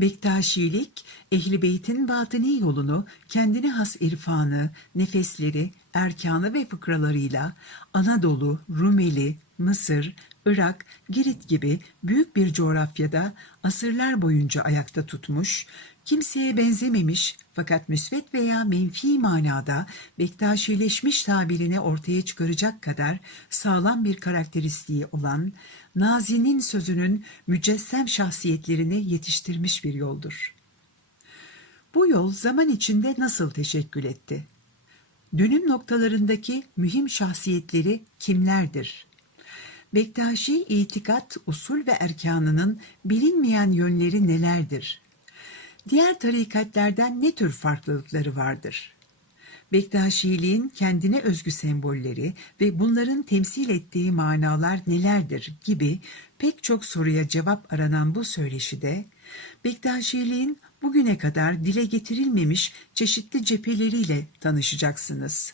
Bektaşilik, Ehl-i Beyt'in batıni yolunu, kendine has irfanı, nefesleri, erkanı ve fıkralarıyla Anadolu, Rumeli, Mısır, Irak, Girit gibi büyük bir coğrafyada asırlar boyunca ayakta tutmuş, kimseye benzememiş fakat müsbet veya menfi manada Bektaşileşmiş tabirini ortaya çıkaracak kadar sağlam bir karakteristiği olan Nazi'nin sözünün mücessem şahsiyetlerini yetiştirmiş bir yoldur. Bu yol zaman içinde nasıl teşekkül etti? Dönüm noktalarındaki mühim şahsiyetleri kimlerdir? Bektaşi itikat, usul ve erkanının bilinmeyen yönleri nelerdir? Diğer tarikatlerden ne tür farklılıkları vardır? Bektaşiliğin kendine özgü sembolleri ve bunların temsil ettiği manalar nelerdir gibi pek çok soruya cevap aranan bu söyleşide Bektaşiliğin bugüne kadar dile getirilmemiş çeşitli cepheleriyle tanışacaksınız.